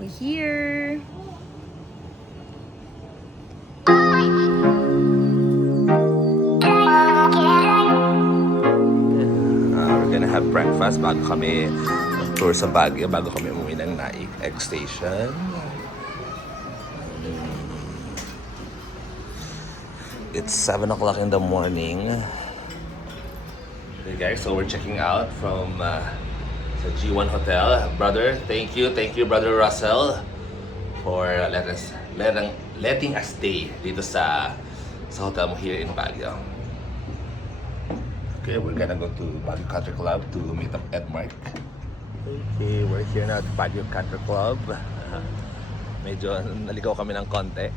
We're here. We're gonna have breakfast bago kami tour sa Baguio, bago kami umuwi ng Naik X Station. It's 7 o'clock in the morning. Okay guys, so we're checking out from sa G1 Hotel. Brother, thank you, Brother Russell, for letting us stay dito sa hotel mo here in Baguio. Okay, we're gonna go to Baguio Country Club to meet up Edmark. Okay, we're here now at Baguio Country Club. Medyo naligaw kami ng konti.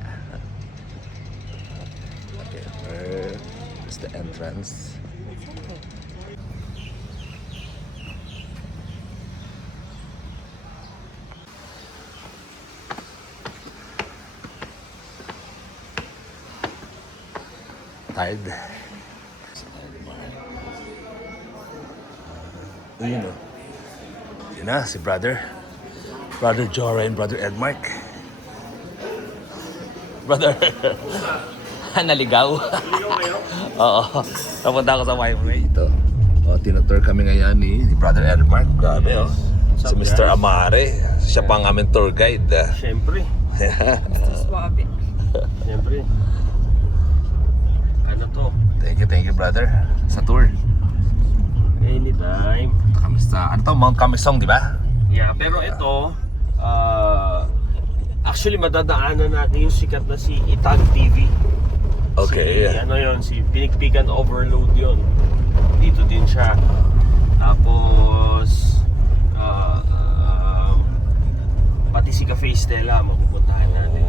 Okay, where's the entrance? Tired. Yun o. Yun na, si Brother Jora and Brother Edmark. Brother, naligaw. Oo. Napunta ako sa wife mo ito. O, tinutour kami ngayon ni Brother Edmark. Grabe o. Si Mr. Amare. Siya pa ang aming tour guide. Siyempre. Swabe. Siyempre. Ano to? Thank you brother. Sa tour. Anytime. Kami sa, ano to? Mount Kamisong, di ba? Yeah, pero ito, actually madadaanan natin yung sikat na si Itag TV. Okay. Si, ano yun, si Pinikpikan Overload yun. Dito din siya. Tapos, pati si Cafe Stella, mapupuntahan natin.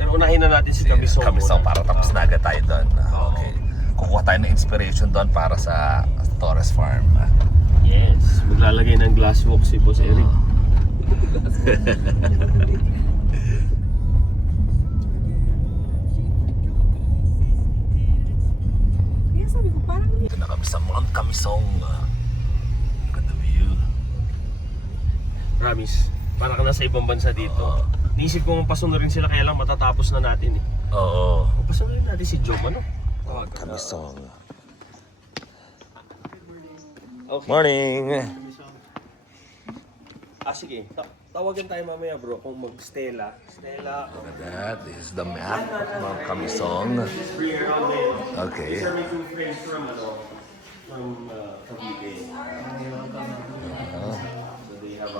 Pero unahin na natin si Kamisong. Kamisong para tapos na agad tayo doon. Okay. Kukuha tayo ng inspiration doon para sa Torres Farm. Yes, maglalagay ng glass walk si Boss Eric. Kaya sabi ko, parang Ito na kami sa Mount Kamisong. Look at the view. Promise, para ka nasa ibang bansa dito. Niisip ko pasunurin sila, kaya lang matatapos na natin eh. Oo. Pasunurin natin si Jom, ano? Kamisong. Okay. Morning! Sige. Tawagan tayo mamaya bro kung mag-Stella. Stella. Look at that. This is the map of Mount Kamisong. Bring around there. Okay. These are my two friends from Cavite. So they have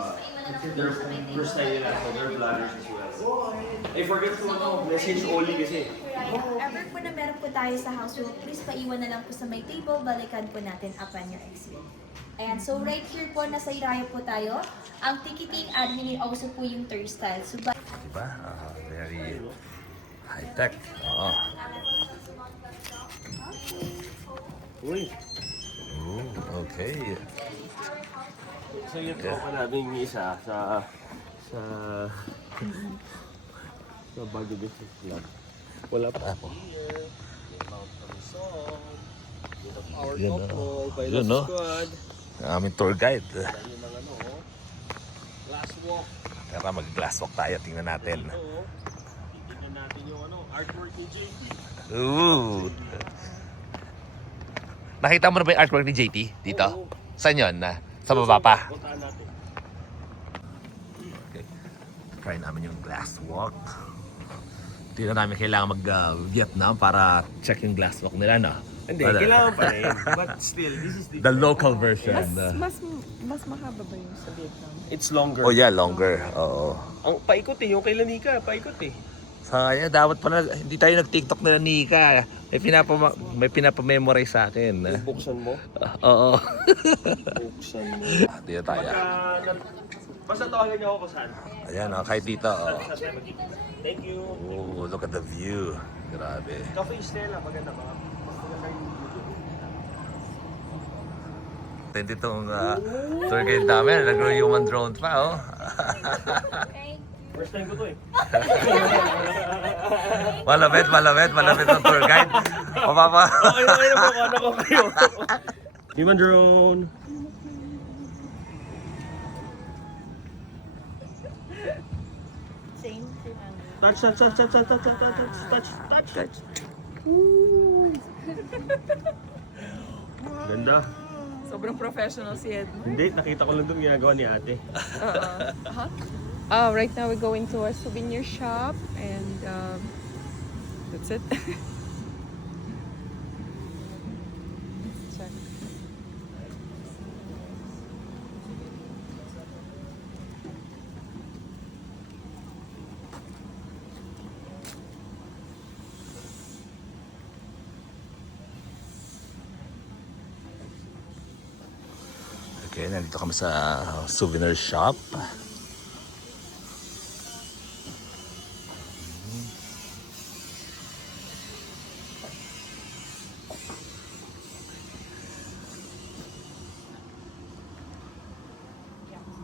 their first time nila, so they're vloggers as well. I forget to message Oli kasi. If ever po na meron po tayo sa household, please paiwan na lang po sa may table, balikan po natin upon your exit. Ayan, so right here po, nasa Iraya po tayo. Ang ticketing admin also po yung turnstile. So, Diba? Very high-tech. Oo. Uy. Ooh, okay. So yung tropa namin yung isa sa Baguio Business Club. Wala pa ako. Our Yun, couple by yun, the no? squad. Ang aming tour guide. Tayo ng glass walk. Tara, mag-glass walk tayo. Tingnan natin. Oo. Titignan natin yung artwork ni JP. Ooh. Nakita mo na ba yung artwork ni JT dito? Oo. Saan yun? Sa baba pa? Puntaan natin. Okay. Try namin yung glass walk. Hindi na namin kailangan mag-Vietnam para check yung glass walk nila, no? Hindi, kailangan pa rin. But still, this is The local version. mas mahaba ba yung sa Vietnam? It's longer. Oh yeah, longer. Oo. Ang paikot eh, yung kay Lanika, paikot eh. Kaya dapat pala, hindi tayo nag-TikTok na Nika. May pinapamemorize sa akin. Buksan mo. Oo. Buksan mo. Dito tayo. Basta tawagan niyo ako kung saan. Ayan, kahit dito. Saan tayo magkita. Thank you. Oh, look at the view. Grabe. Cafe Stella, maganda ba? Tindi itong tour guide namin. Nag-human drone pa, oh. First time ko to eh. Malapit ang tour guide. O, papa. Okay na po, ano ko kayo. Human drone. Same 200. Touch, touch, touch, touch, touch, touch, touch, touch, touch. Ganda. Sobrang professional si Edmund. Hindi, nakita ko lang doon ginagawa ni ate. Right now we're going to a souvenir shop and that's it. Check. Okay, nandito kami sa souvenir shop.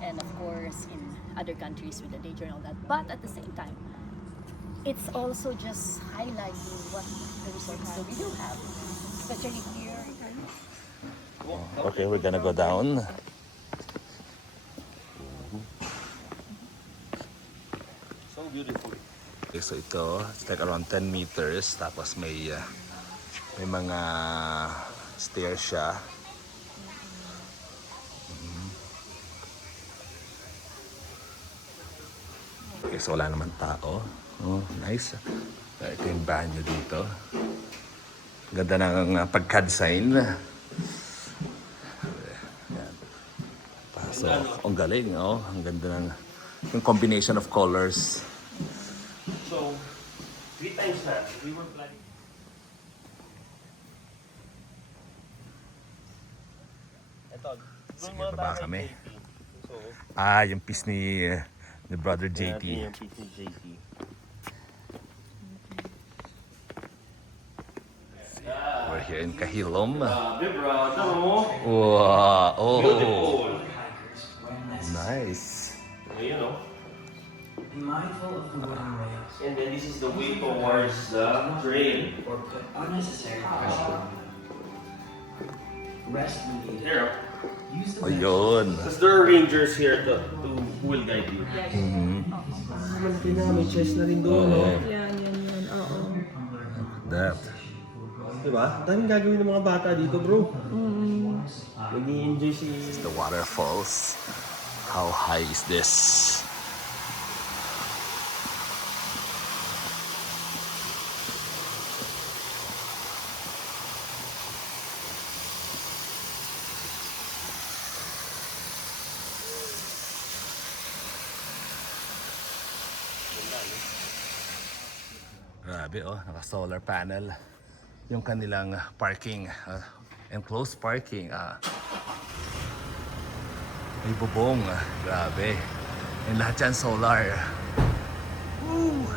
And of course in other countries with the nature and all that. But at the same time, it's also just highlighting what the resources that we do have, especially here. Okay, we're gonna go down. So beautiful. Okay, so ito, it's like around 10 meters. Tapos may mga stairs siya. Okay, so wala naman tao. Oh, nice. Ito yung banyo dito. Ganda ng pag-CAD sign. Yan. So, ang galing, oh. Ang ganda ng yung combination of colors. So, 3 times na. We were planning. Ito. Sige, baba kami. So, Yung piece ni brother JT. yung piece ni JT. We're here in Kahilom. Brother mo. Wow! Oh! Beautiful. Nice! You know. And then this is the way towards the train. or put unnecessary pressure. Rest when needed. There. Use the Ayun! Because there are rangers here to who will guide you. May chest na rin doon, no? Yan. Oo. That. Diba? Daming gagawin ng mga bata dito, bro. Nag-i-enjoy si... This is the waterfalls. How high is this? Grabe, oh, naka-solar panel yung kanilang parking, enclosed parking. May bubong, grabe. And lahat yan solar. Woo!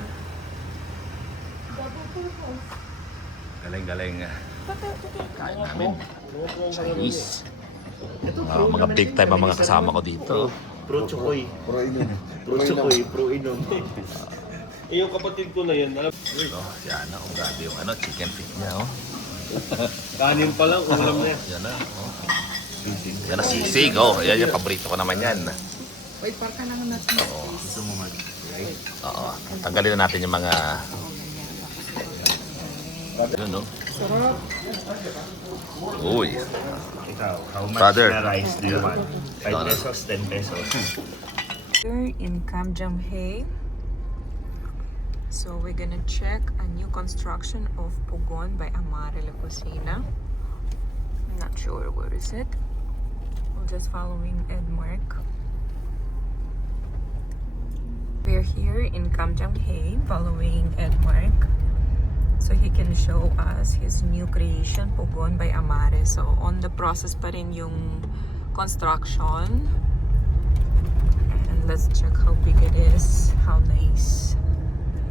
Galing. Kain namin. Chinese. Mga big time ang mga kasama ko dito. Pro Chokoy. Pro Chokoy, pro inom. Yung kapatid ko na yun, alam. Oh, yan na, oh, grabe yung chicken feet niya, oh. Kanin pa lang, ulam na. Yan na, oh. Yan na, sisig, oh. Yan yung paborito ko naman yan. Wait, parka lang natin. Oo, tanggalin na natin yung mga... Yun, no? Uy. Ikaw, how much Brother. na rice do you want? 5 pesos, 10 pesos. Here in Kamjamhay. So we're gonna check a new construction of Pugon by Amare La Cocina. I'm not sure where is it. We're just following Edmark. We're here in Kamjamhay following Edmark. So he can show us his new creation, Pugon by Amare. So on the process pa rin yung construction. And let's check how big it is, how nice.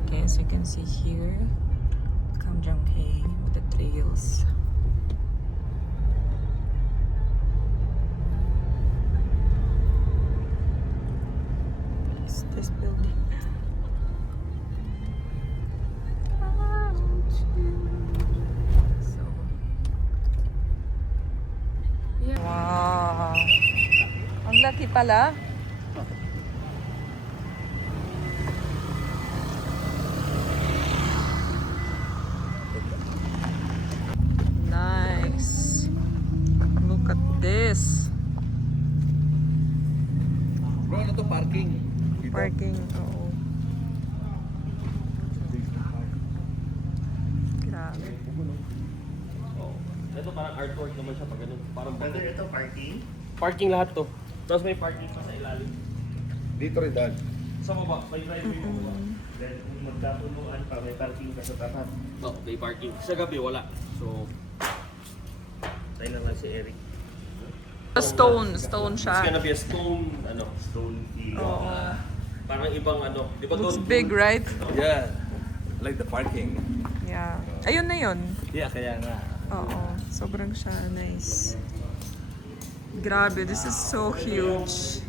Okay, as you can see here, Kamjamhay with the trails. Is this building? So, yeah. Wow! Ang laki pala. ano to, parking. Dito. Parking, oo. Grabe. Ito parang artwork naman siya pag ganun. Parang Brother, ito parking? parking lahat to. Tapos may parking pa sa ilalim. Dito rin, Dan. Sa baba, may driveway mo ba? Then kung magkapunuan pa, may parking ka sa tapat. No, may parking. Sa gabi, wala. So, tayo na lang si Eric. Stone It's siya. gonna be a stone, Stone field. Oo. parang ibang di ba Looks doon? big, right? Yeah. Like the parking. Yeah. Ayun na yun. Yeah, kaya nga. Oo. Sobrang siya nice. Grabe, this is so huge.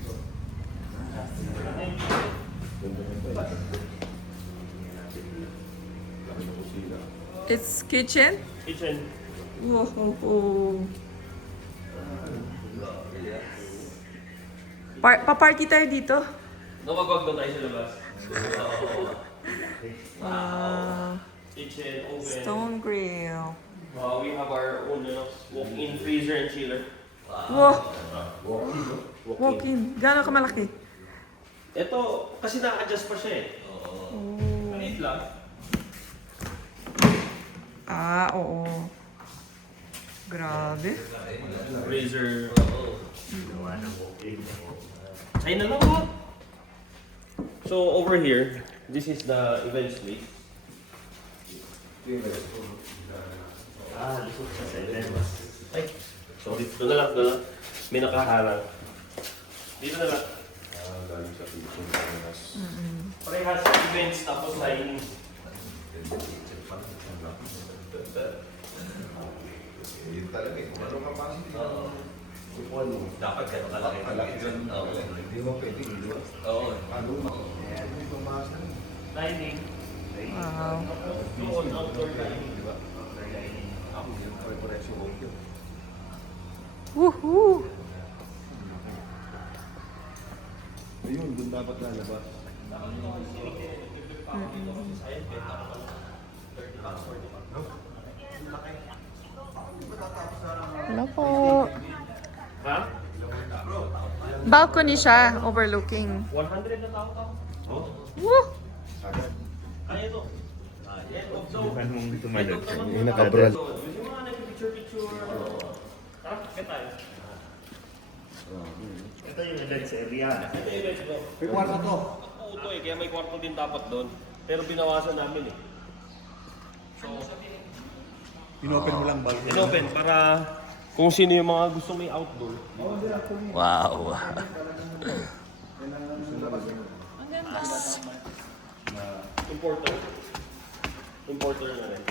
It's kitchen? Kitchen. Wow. Pa-party tayo dito? Wag doon tayo sa labas. Kitchen, oven. Stone grill. We have our own walk-in freezer and chiller. Wow. Walk-in. Gano'n kamalaki? Ito, kasi na-adjust pa siya eh. Oh. Maliit lang. Ah, oo. Grabe. Freezer. Ay na lang lahat. So over here, this is the event suite. Dito sa event. Ay, sorry. Doon na lang, doon na. May nakaharang. Dito na lang. Parehas sa events tapos line. Dapat gano'n kalaki. Hindi mo pwede. Oo. Lining. Wow. Doon, outdoor lining. Woohoo! Ayun, doon dapat lalabas. Hello po. Ha? Balcony siya, overlooking. 100 na tao. Woo! Ay, ito. Bukan mong tumalog. May nakabral. Yung mga nag-picture. Tara, kaya tayo. Ito yung events area. Ito yung event bro. May kwarto to. Puto eh, kaya may kwarto din dapat doon. Pero binawasan namin eh. So, Inopen mo lang balcony. inopen para kung sino yung mga gusto may outdoor. Wow. Importer. Importer na rin.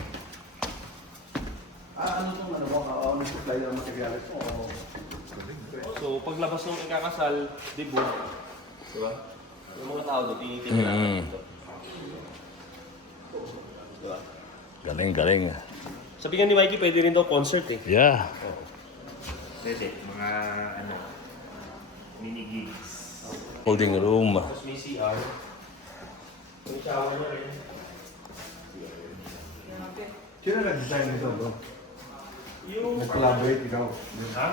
Ano itong ano supply ng materials mo? So, paglabas ng ikakasal, debut. Diba? Yung mga tao doon, tinitingnan natin dito. Diba? Galing, galing. Sabi nga ni Mikey, pwede rin daw concert eh. Yeah. Pwede, mga mini gigs. Holding room. Tapos may CR. May shower na rin. Sino nag-design nito, bro? Yung... Nag-collaborate ikaw. Ha?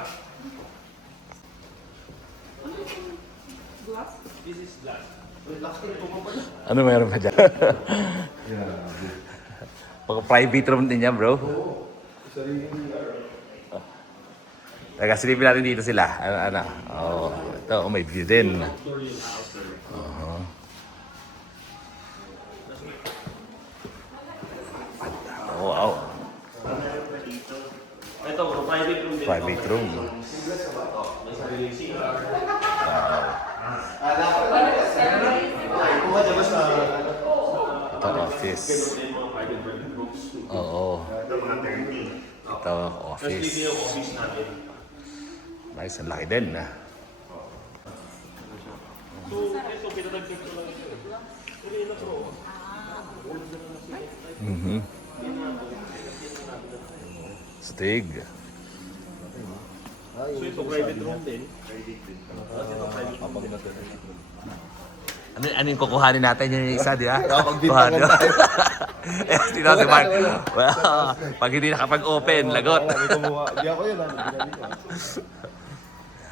This is glass. Ano meron ka dyan? Pag private room din yan, bro. Taga silipin natin dito sila. Ano? Oh, ito, may view din. Oh, wow. Ito, private room din. Private room. May sariling CR. Ito, office. Ganun din mga private rooms. Oo. Ito mga 30. Ito, Tapos office. dito yung office natin. Nice, ang laki din. So, ito, pinatagpag ko lang ito. Pero yun na pro. Stig. So, ito, private room din. Ano yung kukuhanin natin yung isa, di ba? Kuhanin. Eh, dito si Mark. Well, pag hindi nakapag-open, lagot. Hindi ako yun, ano?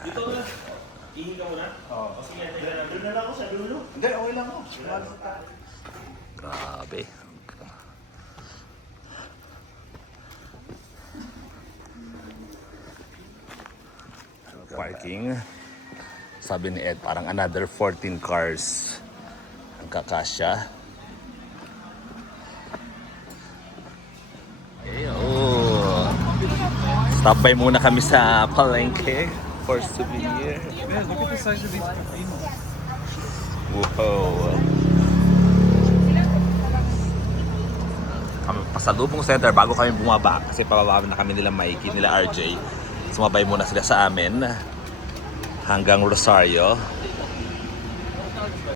Dito na. Ihinga mo na? Oo. Sige, tignan natin. na lang ako sa dulo. Hindi, okay lang ako. Grabe. Parking. Sabi ni Ed, parang another 14 cars ang kakasya. Oh. Stop by muna kami sa palengke for souvenir. Yeah, look at the size of these pepinos. Wow. Kami pasalubong center bago kami bumaba kasi pababa na kami nila Mikey, nila RJ. Sumabay muna sila sa amin hanggang Rosario.